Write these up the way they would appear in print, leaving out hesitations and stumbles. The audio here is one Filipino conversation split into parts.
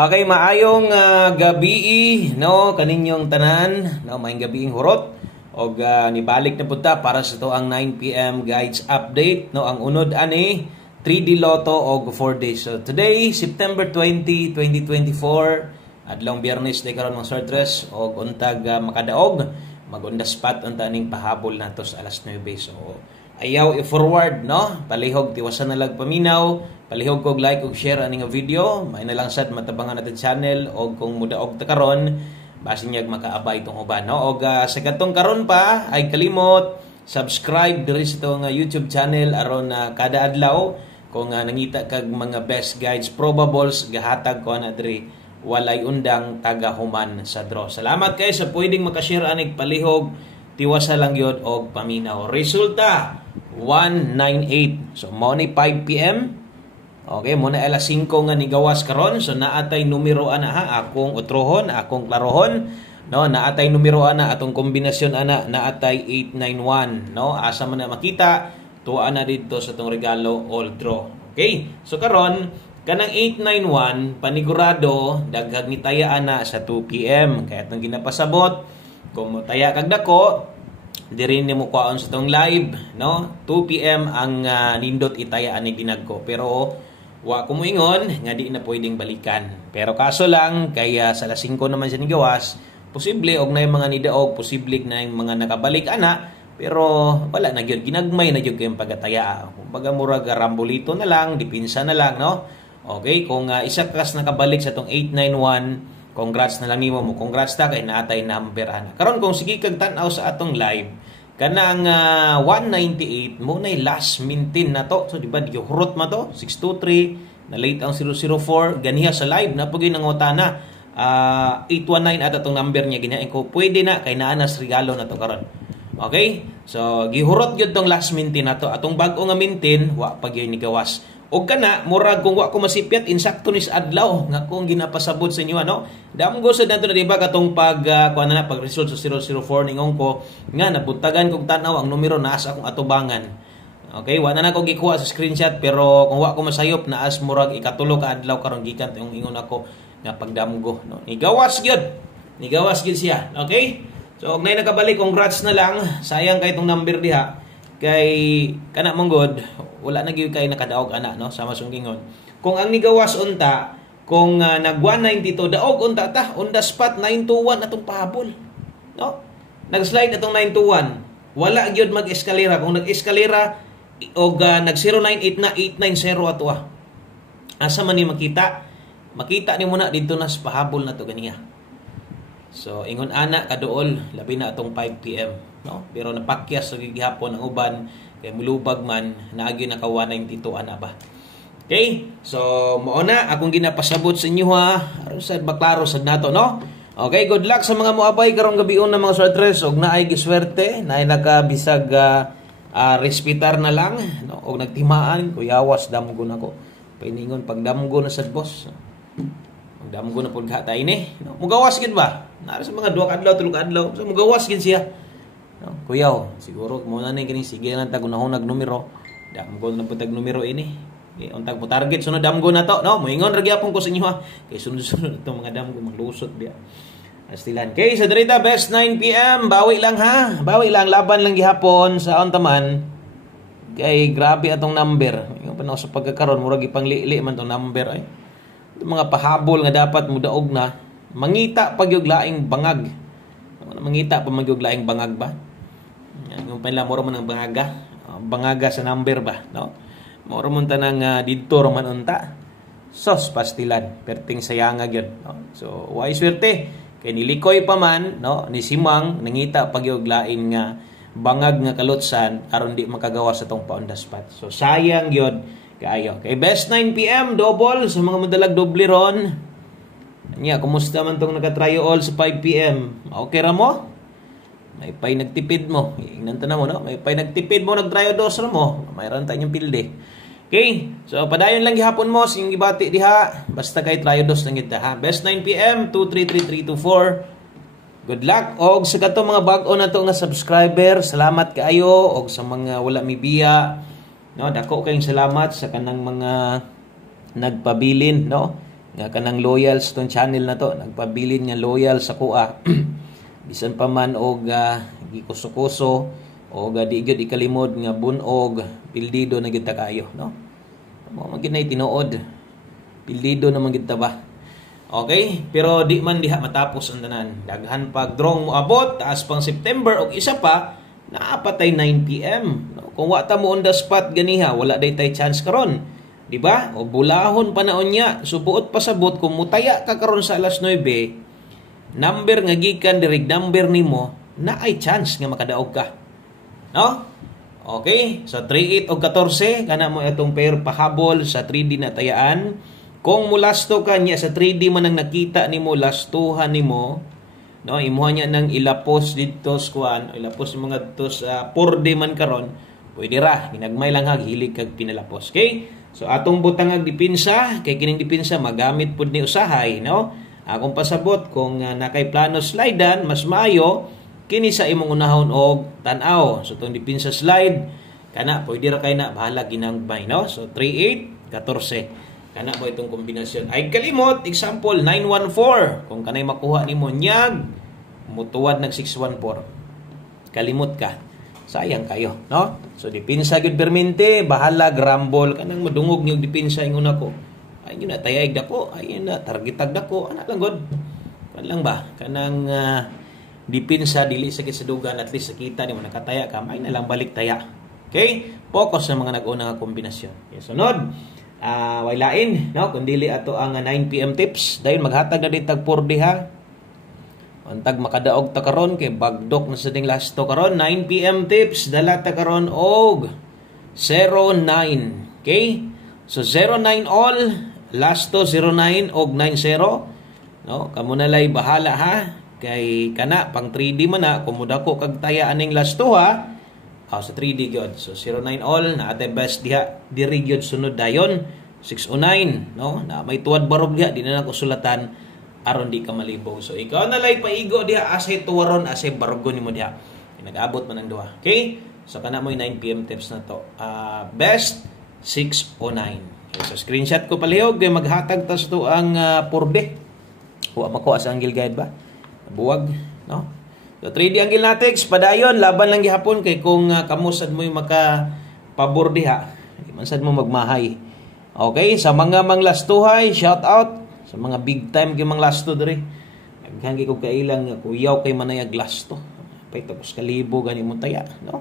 Okay, maayong gabi no kaninyong tanan, no maayong gabiing hurot og nibalik na punta para sa to ang 9 PM guides update no ang unod ani 3D Lotto og 4 days. So today September 20, 2024 adlong Biyernes day karon mga sortres og untag makadaog mag-on the spot unta ning pahabol nato sa alas 9. So ayaw i-forward no palihog tiwasan na lag paminaw, palihog kog like ug share ani nga video, may na lang sad matabangan natin channel og kung mudaog ta karon basin niya makaabay itong uban no og sa katong karon pa ay kalimot subscribe diri sa itong YouTube channel aron kada adlaw kung nangita kag mga best guides probables gahatag ko na diri walay undang taga-human sa draw. Salamat kay sa pwedeng makashare anig palihog tiwasa lang yun og paminaw. Resulta 198. So mo ni 5 PM. Okay, mo na alas 5 nga nigawas karon. So naatay numero ana ha akong utrohon, akong klarohon, no, naatay numero ana atong kombinasyon ana naatay 891, no. Asa man na makita, tuwa na dito sa tong regalo all draw. Okay? So karon kanang 891 panigurado daghag ni taya ana sa 2 PM kaya itong ginapasabot kung mo taya kag dako diri ni mo kwaon sa tong live no 2 PM ang nindot itaya ani dinagko pero wa ko moingon nga di na pwedeng balikan pero kaso lang kaya sa alas 5 naman siya nigawas posible og nay mga nidaog posible na yung mga nakabalik ana pero wala na gyud ginagmay na gyud kayong pagataya kumbaga murag rambolito na lang dipinsa na lang no. Okay, kung isa kas nakabalik sa tong 891, congrats na lang nimo mo. Congrats ta kay naatay number ana. Karon kung sige kag tan-aw sa atong live, kana ang 198 mo nay last mintin na to. So di ba di hurot ma to 623 na late ang 004 ganiha sa live na pugay nangutana 819 ata tong number niya ginhain ko. Pwede na kay naa nas regalo na to karon. Okay? So gihurot gyud tong last mintin na to. Atong bag-o nga mintin wa pa gyud ni gawas. O kana murag kung wa ko masipyat insakto ni sa adlaw nga kung ginapasabot sa inyo ano damgo sa nato na diba katong pag kuan na pag result sa 004 ningon ko nga nabutagan kog tan-aw ang numero naas akong atubangan. Okay, wa na ko gikuha sa screenshot pero kung wa ko masayop naas murag ikatulo ka adlaw karon gikan yung ingon ako nga pagdamgo no nigawas gyud siya. Okay, so og nay nakabalik congrats na lang sayang kay itong number diha kay kana manggod wala na gyud kay nakadaog ana no sama sunggingon kung ang nigawas unta kung nag 192 daog unta ta on the spot 921 atong pahabol no nag-slide atong 921 wala gyud mag-eskalera kung nag-eskalera og nag 098 na 890 ato asa man ni makita ni mo na dito na sa pahabol na to ganiya. So ingon ana kaduol labi na atong 5 PM no pero napakyas sa gihapon ang uban kay mulubag man naagi naka 192 ana ba. Okay? So mao na akong ginapasabot sa inyo ha. Aron sad baklaro sad nato no. Okay, good luck sa mga moabay karong gabion na mga sortres og naay giswerte, naay nakabisag respitar na lang no og nagtimaan kuyawas damgo nako. Piningon pagdamgo na sad boss. Damgo na pud hata ini. No? Mugawas gid ba? Nara sa mga 2 kadlaw 3 adlaw. So mugawas gid siya. No? Kuyaw, siguro mo na ni kini sige lang tag unahon numero. Damgo na pud tag numero ini. Okay, untag mo target sunod damgo na to, no? Moingon ra gyapon ko sa inyo ha. Kay sunod-sunod itong mga damgo maglusot biya. Astilan. Kay sa dirita best 9 PM, bawi lang ha. Bawi lang laban lang gihapon sa untaman. Kay grabe atong number. Yung panaw sa pagkakaron murag ipanglili man tong number ay. Mga pahabol nga dapat mudaog na mangita pagyog laing bangag mangita pa magyog laing bangag ba yung pala moro man ang bangaga sa number ba no moro man tanang didto man unta sos pastilan perting sayanga gyud no? So way swerte kay nilikoy pa man no ni Simang nangita pagyog laing nga bangag nga kalotsan aron di makagawa sa tong pa on the spot so sayang gyud kayo. Okay, best 9 PM double sa mga madalag doble ron. Nya, kumusta man tong naka-try all sa 5 PM? Okay ra mo? May pay nagtipid mo. Ingnan ta na mo no. May pay nagtipid mo nag-try dos ra mo. Mayroon tayong pilde. Okay? So padayon lang gihapon mo sing gibati diha. Basta kay try dos lang kita ha. Best 9 PM 233324. Good luck og sa kato mga bag-o na to nga subscriber. Salamat kaayo og sa mga wala mibiya. No, dako kayong salamat sa kanang mga nagpabilin no nga kanang loyal sa tong channel na to, nagpabilin nga loyal sa kuha. Bisan pa man og gikuso-kuso o di gyud ikalimod nga bunog, pildido na gyud ta kayo, no? Mo man gyud nay tinuod. Pildido naman gyud ta ba? Okay, pero di man diha matapos ang tanan. Daghan pag drong moabot taas pang September og isa pa naapatay 9 PM. No? Kung wa ta mo on the spot ganiha, wala day tay chance karon. Di ba? O bulahon pa naon niya, subuot pasabot kung mutaya ka karon sa alas 9, number nga gikan direct number nimo na ay chance nga makadaog ka. No? Okay, so 38 o 14 kana mo itong pair pahabol sa 3D na tayaan. Kung mulasto ka niya sa 3D man ang nakita nimo, lastuhan nimo, no, imuha niya nang ilapos dito sa ilapos mga dito sa 4D man karon, pwede ra, ginagmay lang hag hilig kag pinalapos. Okay? So atong butangag dipinsa, kay kining dipinsa magamit pud ni usahay, no? Akong pasabot kung nakay plano slidean, mas maayo kini sa imong unahon og tan-aw. So tong dipinsa slide kana pwede ra kay na bahala ginagmay, no? So 38 14 kana mo itong kombinasyon. Ay kalimot, example 914. Kung kanay makuha nimo nyag mutuwad ng 614. Kalimot ka. Sayang kayo, no? So dipinsa gyud permente, bahala grambol kanang madungog niyo dipinsa ingon ako. Ay yun na tayag dako, ay yun na targetag dako, ana lang god. Kan lang ba? Kanang dipinsa dili sa kisadugan, at least sakita nimo nakataya ka, may na lang balik taya. Okay? Focus sa mga nag-una nga kombinasyon. Okay, sunod. Way lain, no? Kung dili ato ang 9 PM tips, dahil maghatag na din tag 4D ha. Untag makadaog ta karon kay bagdok na sa ding last to karon 9 PM tips dala ta karon og 09. Okay? So 09 all, last to 09 og 90. No, kamo na lay bahala ha. Kay kana pang 3D man na kumuda ko kag taya aning last to ha. Sa 3D gyud. So 09 all na ate best diha diri gyud sunod dayon 609, no? Na may tuwad barog diha di na nako sulatan aron di ka malibog. So ikaw na lay paigo diha asay tuwaron asay barugon nimo diha. Nag-abot man ang duha. Okay? So kana mo 9 PM tips na to. Best 609. Okay, so screenshot ko palihog kay maghatag tas to ang 4D. Wa makuha sa angle guide ba? Buwag, no? So 3D angle natics padayon laban lang gihapon kay kung kamusad mo yung maka pabor diha. Di man sad mo magmahay. Okay, sa mga manglastuhay, shout out sa mga big time kay mang lasto diri. Naghangi ko kailang kuyaw kay manayag lasto. Pay tapos kalibo gani mo taya, no?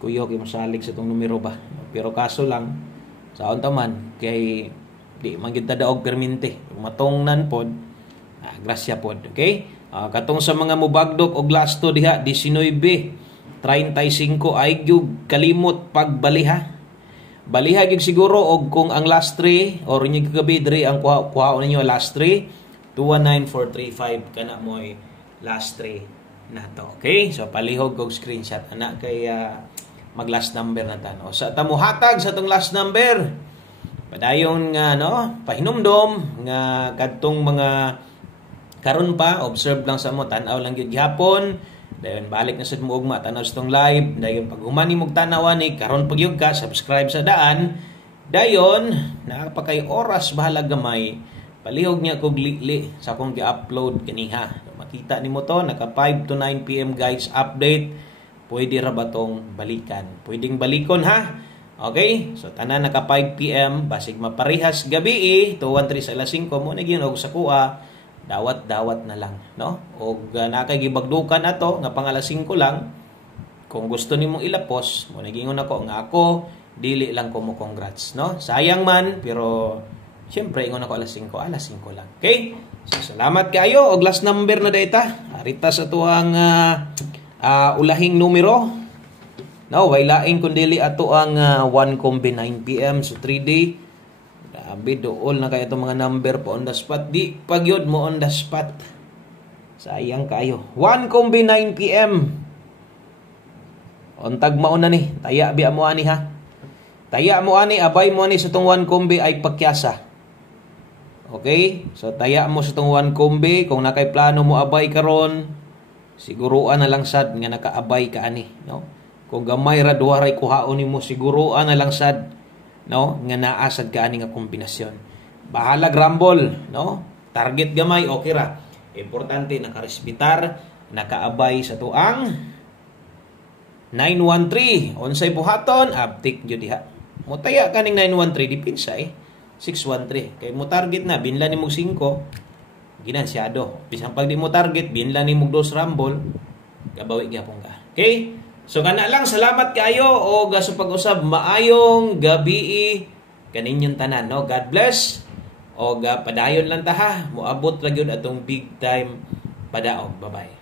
Kuyaw kay masalig sa tong numero ba. Pero kaso lang sa unta man kay di man gid ta daog permente. Matongnan pod, grasya pod, okay? Katong sa mga mubagdok og lasto diha 19 35 ay gyud kalimot pagbaliha. Baliha gyud siguro og kung ang last 3 or inyo gabi diri ang kuhaon ninyo last 3 219435 kana moy last 3 nato. Okay? So palihog og screenshot ana kay mag last number na tan. O sa tamo hatag sa tong last number. Padayon nga no, pahinumdom nga kadtong mga karon pa observe lang sa mo tan-aw lang gyud gihapon. Dayon balik na sad mo ugma tanaw sa tong live. Dayon pag humani mog tanawan ni karon pagyud ka subscribe sa daan. Dayon naa pa kay oras bahala gamay. Palihog niya kog li sa akong gi-upload kaniha. Makita nimo to naka 5 to 9 PM guys update. Pwede ra ba tong balikan? Pwedeng balikon ha. Okay? So tanan naka 5 PM basig maparehas gabi 213 sa alas 5 mo na gyud og sa kuha. Dawat-dawat na lang, no? O nakagibagdukan ato nga pang alas 5 lang. Kung gusto nimong ilapos, mo nagingon ako nga ako dili lang ko mo congrats, no? Sayang man pero syempre ingon ako alas 5 lang. Okay? So salamat kayo og last number na data. Arita sa tuang ulahing numero. No, way lain kun dili ato ang 1 combi 9 PM so 3D. Grabe, dool na kayo itong mga number po on the spot. Di pagyod mo on the spot. Sayang kayo. 1 combi 9 PM. Untag mauna ni. Taya biya mo ani ha. Taya mo ani, abay mo ani sa itong 1 combi ay pakyasa. Okay? So taya mo sa itong 1 combi. Kung nakay plano mo abay karon, siguruan na lang sad nga nakaabay ka ani. No? Kung gamay ra duwaray kuhaon nimo, siguruan na lang sad. No, nga naasad ka ani nga kombinasyon. bahala rumble, no? Target gamay okay ra. Importante nakarespetar, nakaabay sa tuang 913 unsay buhaton aptik jud diha. Mutaya kaning 913 dipinsa 613 kay mo target na binlan nimo 5 ginansyado. Bisan pag di mo target binlan nimo 2 rumble gabawi gyapon ka. Okay? So kana lang, salamat kayo o sa pag-usab, maayong gabi kaninyong tanan, no? God bless. O padayon lang ta ha, moabot ra gyud atong big time padaog. Bye-bye.